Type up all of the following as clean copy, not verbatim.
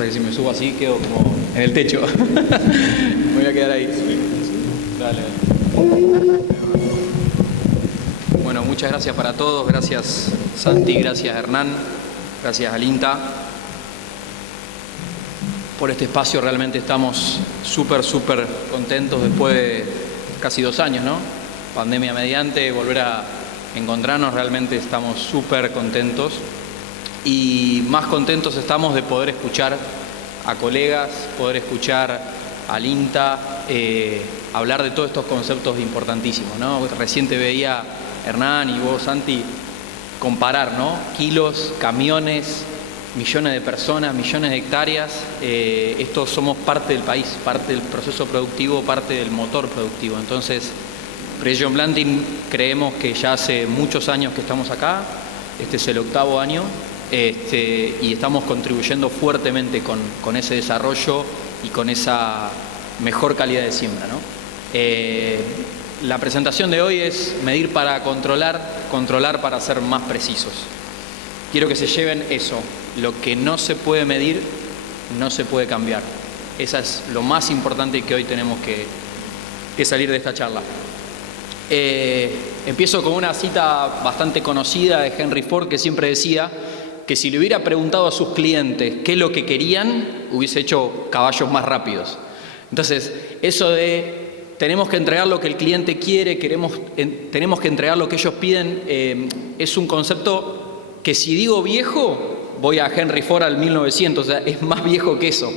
Pasa que si me subo así quedo como en el techo. Me voy a quedar ahí. Dale. Bueno, muchas gracias para todos. Gracias Santi, gracias Hernán, gracias Alinta por este espacio. Realmente estamos súper contentos después de casi 2 años, ¿no? Pandemia mediante, volver a encontrarnos. Realmente estamos súper contentos y más contentos estamos de poder escuchar a colegas, poder escuchar a Alinta hablar de todos estos conceptos importantísimos, ¿no? Recién te veía Hernán y vos, Santi, comparar, ¿no? Kilos, camiones, millones de personas, millones de hectáreas. Estos somos parte del país, parte del proceso productivo, parte del motor productivo. Entonces, Precision Planting creemos que ya hace muchos años que estamos acá. Este es el 8º año y estamos contribuyendo fuertemente con ese desarrollo y con esa mejor calidad de siembra, ¿no? La presentación de hoy es medir para controlar, controlar para ser más precisos. Quiero que se lleven eso. Lo que no se puede medir, no se puede cambiar. Eso es lo más importante que hoy tenemos que salir de esta charla. Empiezo con una cita bastante conocida de Henry Ford, que siempre decía que si le hubiera preguntado a sus clientes qué es lo que querían, hubiese hecho caballos más rápidos. Entonces, eso de tenemos que entregar lo que el cliente quiere, tenemos que entregar lo que ellos piden, es un concepto que, si digo viejo, voy a Henry Ford al 1900, o sea, es más viejo que eso.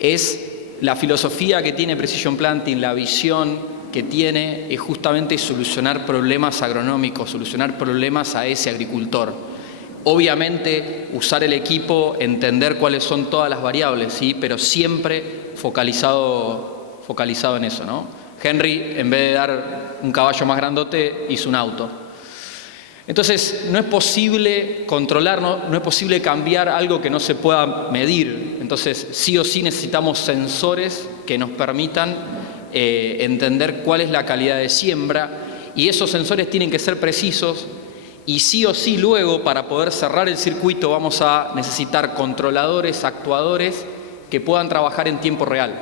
Es la filosofía que tiene Precision Planting, la visión que tiene, es justamente solucionar problemas agronómicos, solucionar problemas a ese agricultor. Obviamente, usar el equipo, entender cuáles son todas las variables, ¿sí? Pero siempre focalizado en eso, ¿no? Henry, en vez de dar un caballo más grandote, hizo un auto. Entonces, no es posible controlar, no es posible cambiar algo que no se pueda medir. Entonces, sí o sí necesitamos sensores que nos permitan entender cuál es la calidad de siembra, y esos sensores tienen que ser precisos, y sí o sí luego, para poder cerrar el circuito, vamos a necesitar controladores, actuadores que puedan trabajar en tiempo real.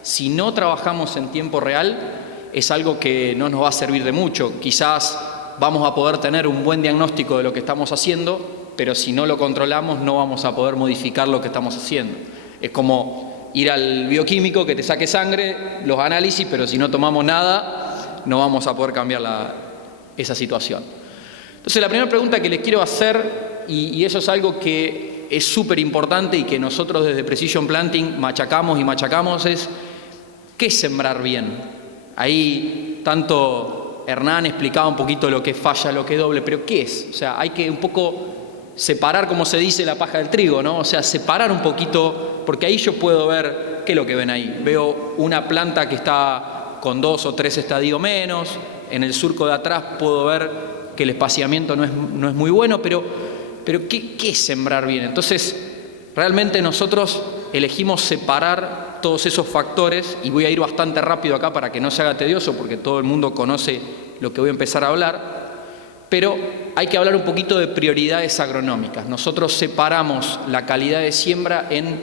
Si no trabajamos en tiempo real, es algo que no nos va a servir de mucho. Quizás vamos a poder tener un buen diagnóstico de lo que estamos haciendo, pero si no lo controlamos no vamos a poder modificar lo que estamos haciendo. Es como ir al bioquímico que te saque sangre, los análisis, pero si no tomamos nada, no vamos a poder cambiar esa situación. Entonces, la primera pregunta que les quiero hacer, y eso es algo que es súper importante y que nosotros desde Precision Planting machacamos, es ¿qué es sembrar bien? Ahí tanto Hernán explicaba un poquito lo que es falla, lo que es doble, pero ¿qué es? O sea, hay que un poco separar, como se dice, la paja del trigo, ¿no? O sea, separar un poquito, porque ahí yo puedo ver, ¿qué es lo que ven ahí? Veo una planta que está con 2 o 3 estadios menos, en el surco de atrás puedo ver que el espaciamiento no es muy bueno, pero ¿qué es sembrar bien? Entonces, realmente nosotros elegimos separar todos esos factores, y voy a ir bastante rápido acá para que no se haga tedioso, porque todo el mundo conoce lo que voy a empezar a hablar, pero hay que hablar un poquito de prioridades agronómicas. Nosotros separamos la calidad de siembra en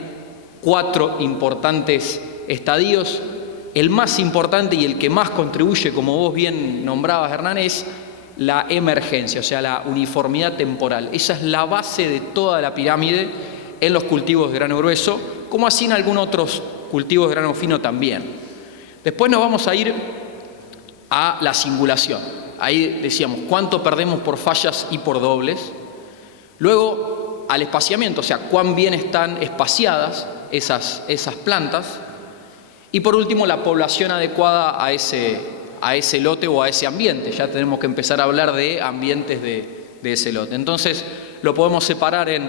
4 importantes estadios. El más importante y el que más contribuye, como vos bien nombrabas, Hernán, es la emergencia, o sea, la uniformidad temporal. Esa es la base de toda la pirámide en los cultivos de grano grueso, como así en algunos otros cultivos de grano fino también. Después nos vamos a ir a la singulación. Ahí decíamos cuánto perdemos por fallas y por dobles. Luego al espaciamiento, o sea, cuán bien están espaciadas esas plantas. Y por último, la población adecuada a ese lote o a ese ambiente. Ya tenemos que empezar a hablar de ambientes de ese lote. Entonces, lo podemos separar en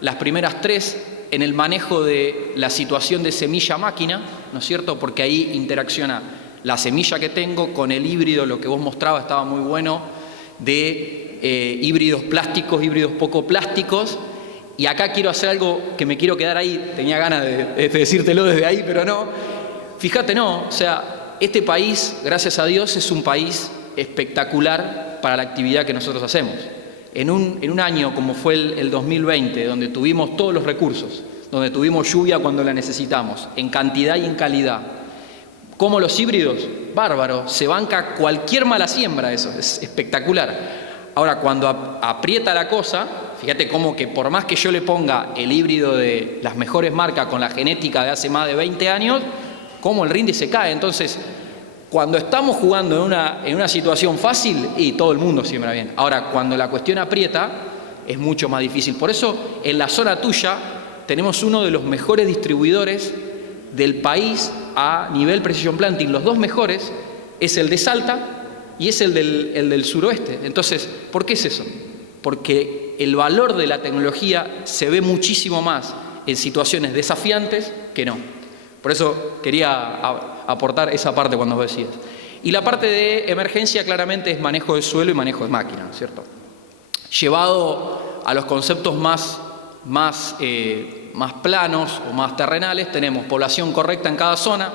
las primeras 3, en el manejo de la situación de semilla-máquina, ¿no es cierto? Porque ahí interacciona la semilla que tengo con el híbrido, lo que vos mostrabas estaba muy bueno, de híbridos plásticos, híbridos poco plásticos. Y acá quiero hacer algo que me quiero quedar ahí, tenía ganas de decírtelo desde ahí, pero no. Fíjate, no, o sea, este país, gracias a Dios, es un país espectacular para la actividad que nosotros hacemos. En un año como fue el 2020, donde tuvimos todos los recursos, donde tuvimos lluvia cuando la necesitamos, en cantidad y en calidad. Como los híbridos, bárbaro, se banca cualquier mala siembra eso, es espectacular. Ahora, cuando aprieta la cosa, fíjate cómo que por más que yo le ponga el híbrido de las mejores marcas con la genética de hace más de 20 años, cómo el rinde se cae. Entonces, cuando estamos jugando en una situación fácil, y todo el mundo siembra bien. Ahora, cuando la cuestión aprieta, es mucho más difícil. Por eso, en la zona tuya, tenemos uno de los mejores distribuidores del país a nivel Precision Planting. Los dos mejores es el de Salta y es el del suroeste. Entonces, ¿por qué es eso? Porque el valor de la tecnología se ve muchísimo más en situaciones desafiantes que no. Por eso quería aportar esa parte cuando vos decías. Y la parte de emergencia claramente es manejo de suelo y manejo de máquina, ¿cierto? Llevado a los conceptos más planos o más terrenales, tenemos población correcta en cada zona,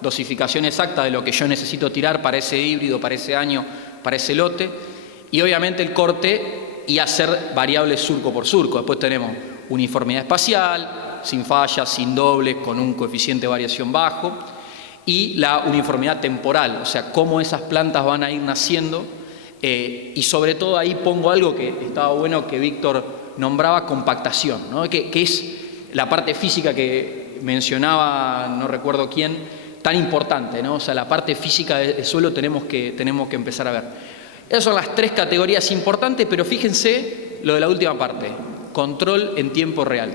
dosificación exacta de lo que yo necesito tirar para ese híbrido, para ese año, para ese lote, y obviamente el corte y hacer variables surco por surco. Después tenemos uniformidad espacial, sin fallas, sin dobles, con un coeficiente de variación bajo, y la uniformidad temporal, o sea, cómo esas plantas van a ir naciendo, y sobre todo ahí pongo algo que estaba bueno que Víctor nombraba, compactación, ¿no? que es la parte física que mencionaba, no recuerdo quién, tan importante, ¿no? O sea, la parte física del suelo tenemos que empezar a ver. Esas son las tres categorías importantes, pero fíjense lo de la última parte, control en tiempo real.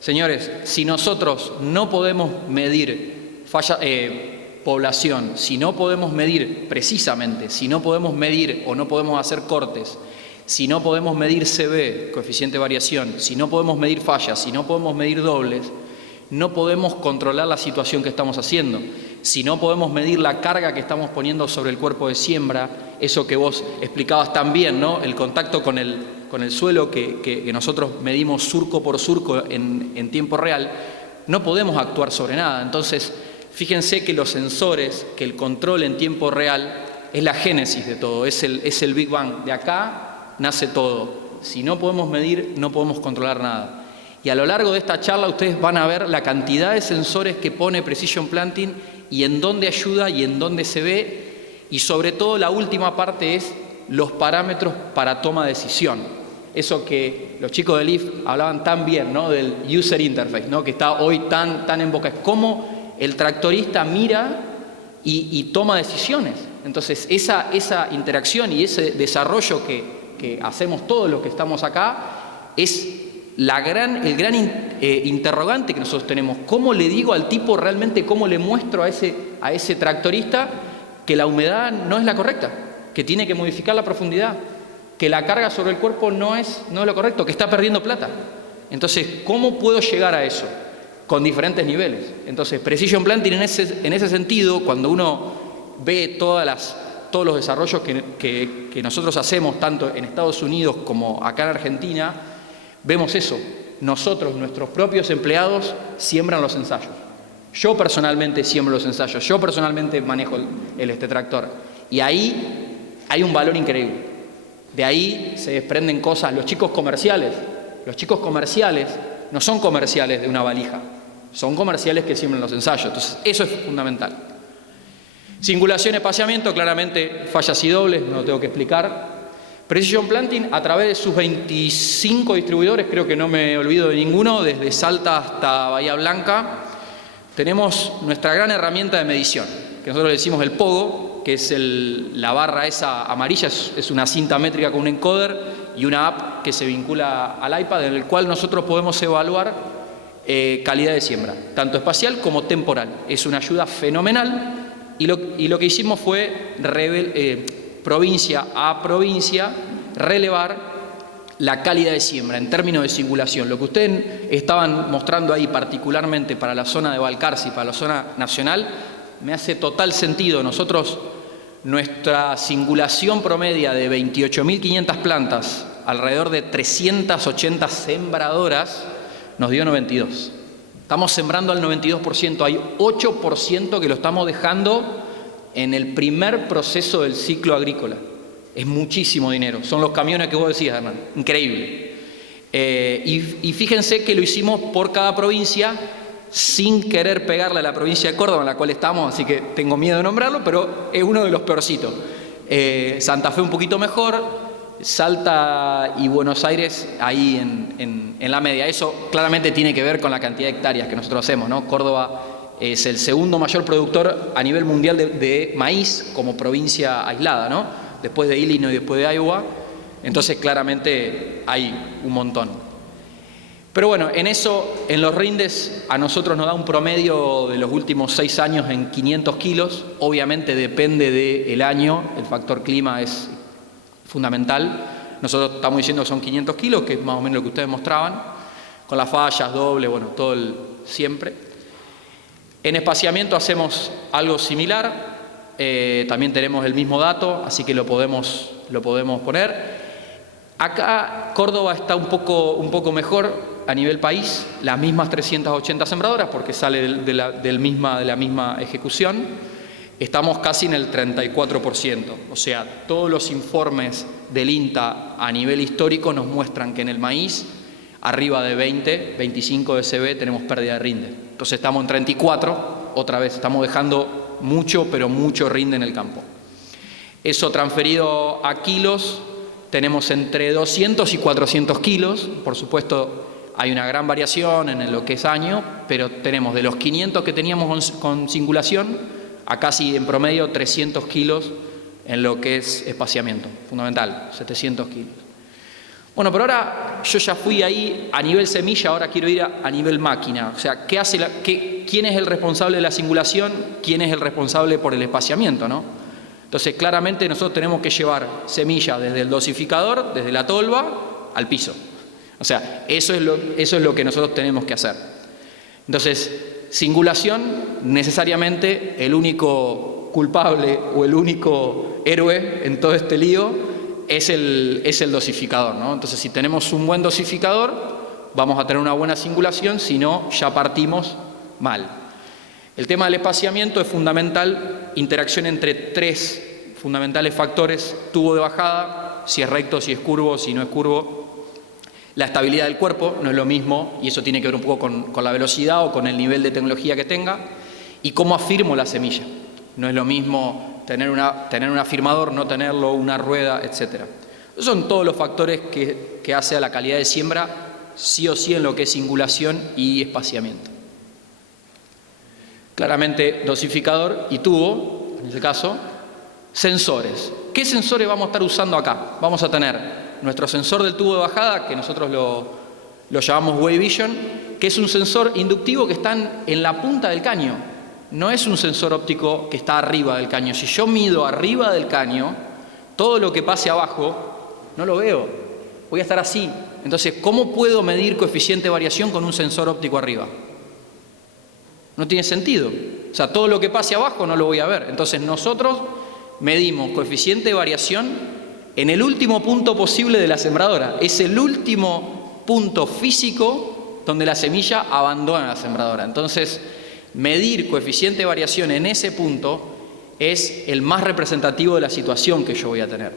Señores, si nosotros no podemos medir población, si no podemos medir precisamente, si no podemos medir o no podemos hacer cortes, si no podemos medir CB, coeficiente de variación, si no podemos medir fallas, si no podemos medir dobles, no podemos controlar la situación que estamos haciendo. Si no podemos medir la carga que estamos poniendo sobre el cuerpo de siembra, eso que vos explicabas también, ¿no? El contacto con el suelo que nosotros medimos surco por surco en tiempo real, no podemos actuar sobre nada. Entonces, fíjense que los sensores, que el control en tiempo real es la génesis de todo, es el Big Bang. De acá nace todo. Si no podemos medir, no podemos controlar nada. Y a lo largo de esta charla ustedes van a ver la cantidad de sensores que pone Precision Planting y en dónde ayuda y en dónde se ve. Y sobre todo la última parte es los parámetros para toma de decisión. Eso que los chicos del IF hablaban tan bien, ¿no? Del user interface, ¿no? Que está hoy tan en boca. Es cómo el tractorista mira y toma decisiones. Entonces esa interacción y ese desarrollo que hacemos todos los que estamos acá es el gran interrogante que nosotros tenemos. ¿Cómo le digo al tipo realmente, cómo le muestro a ese tractorista que la humedad no es la correcta, que tiene que modificar la profundidad, que la carga sobre el cuerpo no es lo correcto, que está perdiendo plata? Entonces, ¿cómo puedo llegar a eso? Con diferentes niveles. Entonces, Precision Planting en ese sentido, cuando uno ve todos los desarrollos que nosotros hacemos, tanto en Estados Unidos como acá en Argentina, vemos eso. Nosotros, nuestros propios empleados, siembran los ensayos. Yo personalmente siembro los ensayos. Yo personalmente manejo el tractor. Y ahí hay un valor increíble. De ahí se desprenden cosas. Los chicos comerciales no son comerciales de una valija. Son comerciales que siembran los ensayos. Entonces, eso es fundamental. Singulación, espaciamiento, claramente fallas y dobles, no lo tengo que explicar. Precision Planting, a través de sus 25 distribuidores, creo que no me olvido de ninguno, desde Salta hasta Bahía Blanca, tenemos nuestra gran herramienta de medición, que nosotros le decimos el POGO, que es la barra esa amarilla, es una cinta métrica con un encoder y una app que se vincula al iPad, en el cual nosotros podemos evaluar calidad de siembra, tanto espacial como temporal. Es una ayuda fenomenal y lo que hicimos fue provincia a provincia, relevar la calidad de siembra en términos de singulación. Lo que ustedes estaban mostrando ahí, particularmente para la zona de Balcarce y para la zona nacional, me hace total sentido. Nosotros, nuestra singulación promedia de 28.500 plantas, alrededor de 380 sembradoras, nos dio 92. Estamos sembrando al 92%, hay 8% que lo estamos dejando en el primer proceso del ciclo agrícola. Es muchísimo dinero. Son los camiones que vos decías, Hernán. Increíble. Y fíjense que lo hicimos por cada provincia, sin querer pegarle a la provincia de Córdoba en la cual estamos, así que tengo miedo de nombrarlo, pero es uno de los peorcitos. Santa Fe un poquito mejor, Salta y Buenos Aires ahí en la media. Eso claramente tiene que ver con la cantidad de hectáreas que nosotros hacemos, ¿no? Córdoba es el segundo mayor productor a nivel mundial de maíz como provincia aislada, ¿no? Después de Illinois y después de Iowa. Entonces claramente hay un montón. Pero bueno, en eso, en los rindes, a nosotros nos da un promedio de los últimos 6 años en 500 kilos. Obviamente depende del año, el factor clima es fundamental. Nosotros estamos diciendo que son 500 kilos, que es más o menos lo que ustedes mostraban, con las fallas, doble, bueno, todo siempre. En espaciamiento hacemos algo similar, también tenemos el mismo dato, así que lo podemos poner. Acá Córdoba está un poco mejor a nivel país, las mismas 380 sembradoras, porque sale de la misma ejecución. Estamos casi en el 34%, o sea, todos los informes del INTA a nivel histórico nos muestran que en el maíz, arriba de 20, 25 dB tenemos pérdida de rinde. Entonces estamos en 34, otra vez, estamos dejando mucho, pero mucho rinde en el campo. Eso transferido a kilos, tenemos entre 200 y 400 kilos, por supuesto hay una gran variación en lo que es año, pero tenemos de los 500 que teníamos con singulación a casi en promedio 300 kilos en lo que es espaciamiento, fundamental, 700 kilos. Bueno, pero ahora yo ya fui ahí a nivel semilla, ahora quiero ir a nivel máquina, o sea, ¿quién es el responsable de la singulación? ¿Quién es el responsable por el espaciamiento, no? Entonces, claramente nosotros tenemos que llevar semilla desde el dosificador, desde la tolva, al piso. O sea, eso es lo que nosotros tenemos que hacer. Entonces, singulación, necesariamente el único culpable o el único héroe en todo este lío es el dosificador, ¿no? Entonces, si tenemos un buen dosificador, vamos a tener una buena singulación, si no, ya partimos mal. El tema del espaciamiento es fundamental, interacción entre 3 fundamentales factores: tubo de bajada, si es recto, si es curvo, si no es curvo. La estabilidad del cuerpo no es lo mismo, y eso tiene que ver un poco con la velocidad o con el nivel de tecnología que tenga, y cómo afirmo la semilla. No es lo mismo tener un afirmador, no tenerlo, una rueda, etc. Esos son todos los factores que hace a la calidad de siembra, sí o sí en lo que es singulación y espaciamiento. Claramente dosificador y tubo, en este caso. Sensores. ¿Qué sensores vamos a estar usando acá? Vamos a tener nuestro sensor del tubo de bajada, que nosotros lo llamamos Wave Vision, que es un sensor inductivo que está en la punta del caño. No es un sensor óptico que está arriba del caño. Si yo mido arriba del caño, todo lo que pase abajo no lo veo. Voy a estar así. Entonces, ¿cómo puedo medir coeficiente de variación con un sensor óptico arriba? No tiene sentido. O sea, todo lo que pase abajo no lo voy a ver. Entonces, nosotros medimos coeficiente de variación en el último punto posible de la sembradora. Es el último punto físico donde la semilla abandona la sembradora. Entonces, medir coeficiente de variación en ese punto es el más representativo de la situación que yo voy a tener.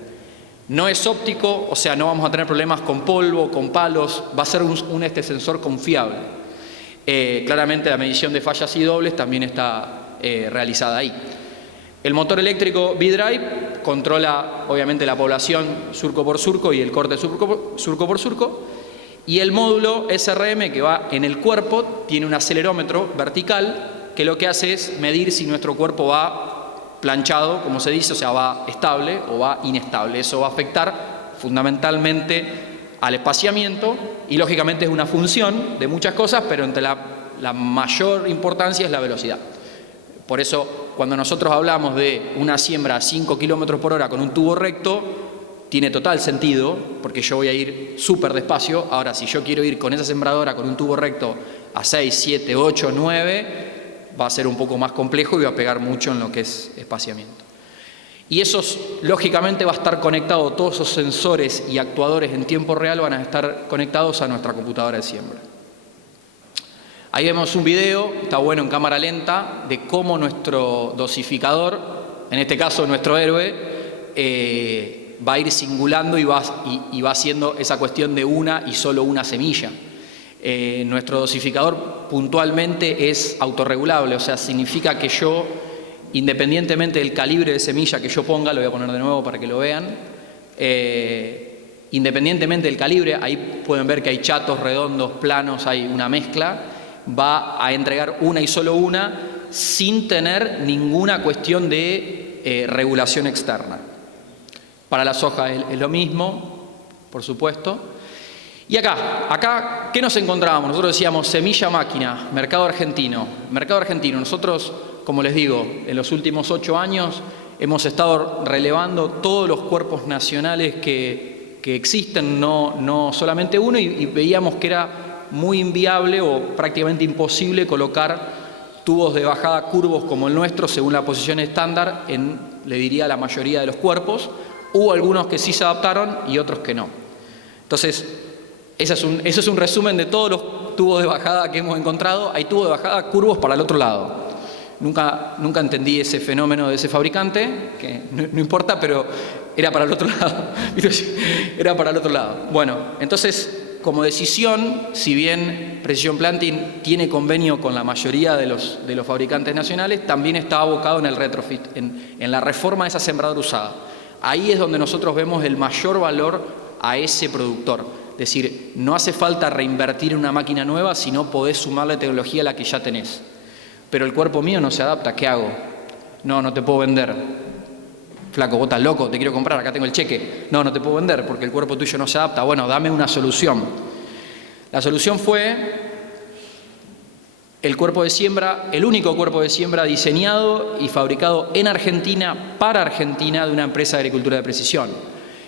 No es óptico, o sea, no vamos a tener problemas con polvo, con palos, va a ser un sensor confiable. Claramente la medición de fallas y dobles también está realizada ahí. El motor eléctrico V-Drive controla obviamente la población surco por surco y el corte surco por surco. Y el módulo SRM que va en el cuerpo tiene un acelerómetro vertical que lo que hace es medir si nuestro cuerpo va planchado, como se dice, o sea, va estable o va inestable. Eso va a afectar fundamentalmente al espaciamiento y lógicamente es una función de muchas cosas, pero entre la mayor importancia es la velocidad. Por eso, cuando nosotros hablamos de una siembra a 5 km/h con un tubo recto, tiene total sentido, porque yo voy a ir súper despacio. Ahora, si yo quiero ir con esa sembradora con un tubo recto a 6, 7, 8, 9, va a ser un poco más complejo y va a pegar mucho en lo que es espaciamiento. Y eso, lógicamente, va a estar conectado, todos esos sensores y actuadores en tiempo real van a estar conectados a nuestra computadora de siembra. Ahí vemos un video, está bueno en cámara lenta, de cómo nuestro dosificador, en este caso nuestro héroe, va a ir singulando y va haciendo esa cuestión de una y solo una semilla. Nuestro dosificador puntualmente es autorregulable, o sea, significa que yo, independientemente del calibre de semilla que yo ponga, lo voy a poner de nuevo para que lo vean, independientemente del calibre, ahí pueden ver que hay chatos, redondos, planos, hay una mezcla, va a entregar una y solo una sin tener ninguna cuestión de regulación externa. Para la soja es lo mismo, por supuesto. Y acá, ¿qué nos encontrábamos? Nosotros decíamos semilla máquina, mercado argentino. Mercado argentino, nosotros, como les digo, en los últimos 8 años hemos estado relevando todos los cuerpos nacionales que existen, no solamente uno, y veíamos que era muy inviable o prácticamente imposible colocar tubos de bajada curvos como el nuestro según la posición estándar en, le diría, la mayoría de los cuerpos. Hubo algunos que sí se adaptaron y otros que no. Entonces, ese es un resumen de todos los tubos de bajada que hemos encontrado. Hay tubos de bajada curvos para el otro lado. Nunca entendí ese fenómeno de ese fabricante, que no importa, pero era para el otro lado. Era para el otro lado. Bueno, entonces, como decisión, si bien Precision Planting tiene convenio con la mayoría de los fabricantes nacionales, también está abocado en el retrofit, en la reforma de esa sembradora usada. Ahí es donde nosotros vemos el mayor valor a ese productor. Es decir, no hace falta reinvertir en una máquina nueva, sino podés sumarle tecnología a la que ya tenés. Pero el cuerpo mío no se adapta, ¿qué hago? No te puedo vender. Flaco, vos estás loco, te quiero comprar, acá tengo el cheque. No te puedo vender porque el cuerpo tuyo no se adapta. Bueno, dame una solución. La solución fue el cuerpo de siembra, el único cuerpo de siembra diseñado y fabricado en Argentina, para Argentina, de una empresa de agricultura de precisión.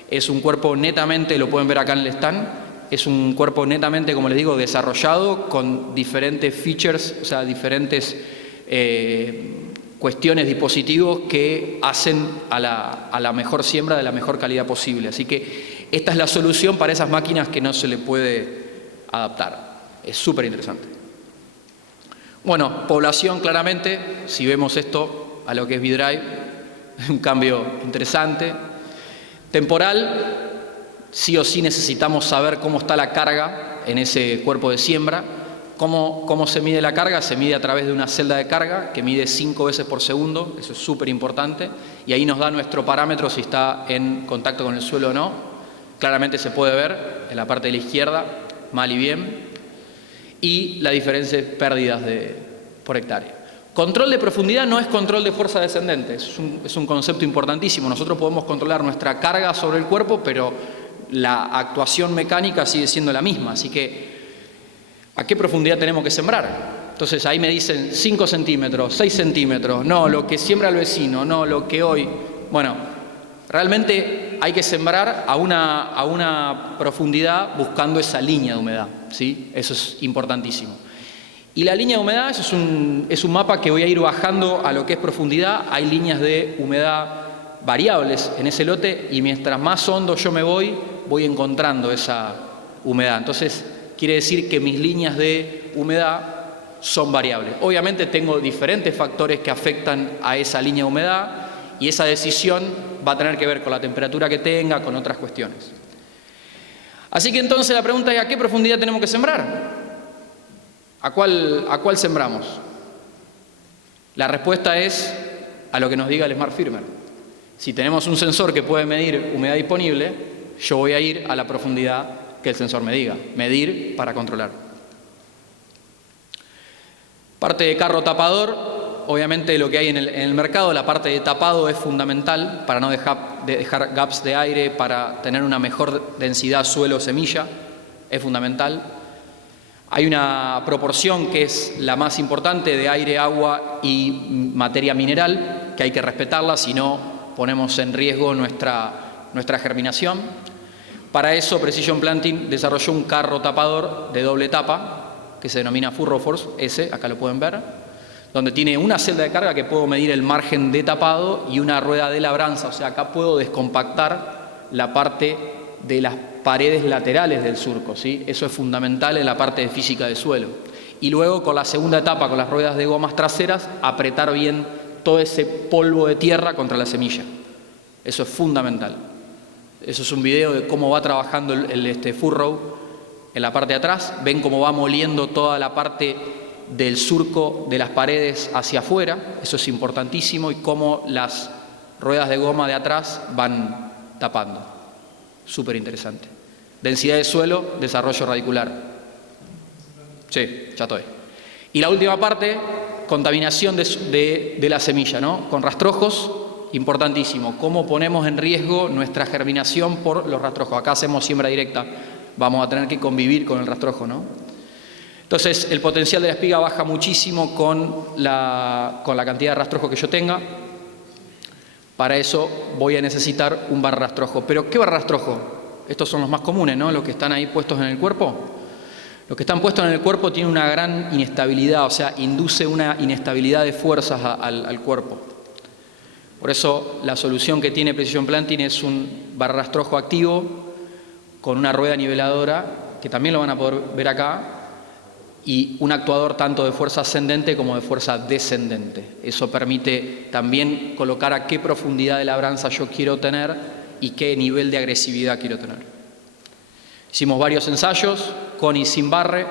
Es un cuerpo netamente, lo pueden ver acá en el stand, es un cuerpo netamente, como les digo, desarrollado con diferentes features, o sea, diferentes cuestiones, dispositivos que hacen a la mejor siembra de la mejor calidad posible. Así que esta es la solución para esas máquinas que no se le puede adaptar. Es súper interesante. Bueno, población, claramente, si vemos esto a lo que es V-Drive, es un cambio interesante. Temporal, sí o sí necesitamos saber cómo está la carga en ese cuerpo de siembra. ¿Cómo se mide la carga? Se mide a través de una celda de carga que mide 5 veces por segundo, eso es súper importante, y ahí nos da nuestro parámetro si está en contacto con el suelo o no. Claramente se puede ver en la parte de la izquierda, mal y bien, y la diferencia de pérdidas por hectárea. Control de profundidad no es control de fuerza descendente, es un concepto importantísimo. Nosotros podemos controlar nuestra carga sobre el cuerpo, pero la actuación mecánica sigue siendo la misma, así que ¿a qué profundidad tenemos que sembrar? Entonces ahí me dicen 5 centímetros, 6 centímetros, no, lo que siembra el vecino, no, lo que hoy... Bueno, realmente hay que sembrar a una profundidad buscando esa línea de humedad, ¿sí? Eso es importantísimo. Y la línea de humedad es un mapa que voy a ir bajando a lo que es profundidad. Hay líneas de humedad variables en ese lote y mientras más hondo yo me voy encontrando esa humedad. Entonces, quiere decir que mis líneas de humedad son variables. Obviamente tengo diferentes factores que afectan a esa línea de humedad y esa decisión va a tener que ver con la temperatura que tenga, con otras cuestiones. Así que entonces la pregunta es, ¿a qué profundidad tenemos que sembrar? ¿A cuál sembramos? La respuesta es a lo que nos diga el Smart Firmer. Si tenemos un sensor que puede medir humedad disponible, yo voy a ir a la profundidad que el sensor me diga. Medir para controlar. Parte de carro tapador, obviamente lo que hay en el mercado, la parte de tapado es fundamental para no dejar gaps de aire, para tener una mejor densidad suelo-semilla, es fundamental. Hay una proporción que es la más importante de aire, agua y materia mineral, que hay que respetarla, si no ponemos en riesgo nuestra germinación. Para eso Precision Planting desarrolló un carro tapador de doble tapa, que se denomina Furroforce S, acá lo pueden ver, donde tiene una celda de carga que puedo medir el margen de tapado y una rueda de labranza, o sea, acá puedo descompactar la parte de las paredes laterales del surco, ¿sí? Eso es fundamental en la parte de física de suelo. Y luego con la segunda etapa, con las ruedas de gomas traseras, apretar bien todo ese polvo de tierra contra la semilla. Eso es fundamental. Eso es un video de cómo va trabajando el furrow en la parte de atrás. Ven cómo va moliendo toda la parte del surco de las paredes hacia afuera. Eso es importantísimo. Y cómo las ruedas de goma de atrás van tapando. Súper interesante. Densidad de suelo, desarrollo radicular. Sí, ya estoy. Y la última parte, contaminación de la semilla, ¿no? Con rastrojos, importantísimo. Cómo ponemos en riesgo nuestra germinación por los rastrojos. Acá hacemos siembra directa. Vamos a tener que convivir con el rastrojo, ¿no? Entonces, el potencial de la espiga baja muchísimo con la cantidad de rastrojo que yo tenga. Para eso voy a necesitar un barrastrojo. ¿Pero qué barrastrojo? Estos son los más comunes, ¿no? Los que están ahí puestos en el cuerpo. Los que están puestos en el cuerpo tienen una gran inestabilidad, o sea, induce una inestabilidad de fuerzas al cuerpo. Por eso la solución que tiene Precision Planting es un barrastrojo activo con una rueda niveladora, que también lo van a poder ver acá, y un actuador tanto de fuerza ascendente como de fuerza descendente. Eso permite también colocar a qué profundidad de labranza yo quiero tener y qué nivel de agresividad quiero tener. Hicimos varios ensayos con y sin barre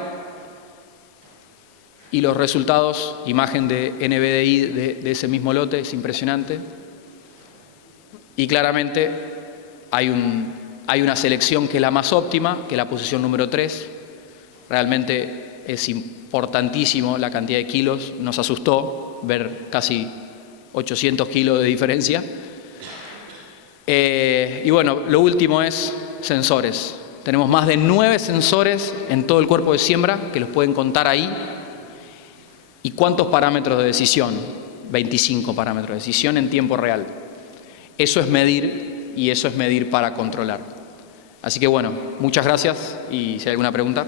y los resultados, imagen de NBDI de ese mismo lote, es impresionante. Y claramente hay una selección que es la más óptima, que es la posición número 3. Realmente es importantísimo la cantidad de kilos, nos asustó ver casi 800 kilos de diferencia. Y bueno, lo último es sensores. Tenemos más de 9 sensores en todo el cuerpo de siembra, que los pueden contar ahí. ¿Y cuántos parámetros de decisión? 25 parámetros de decisión en tiempo real. Eso es medir, y eso es medir para controlar. Así que bueno, muchas gracias, y si hay alguna pregunta.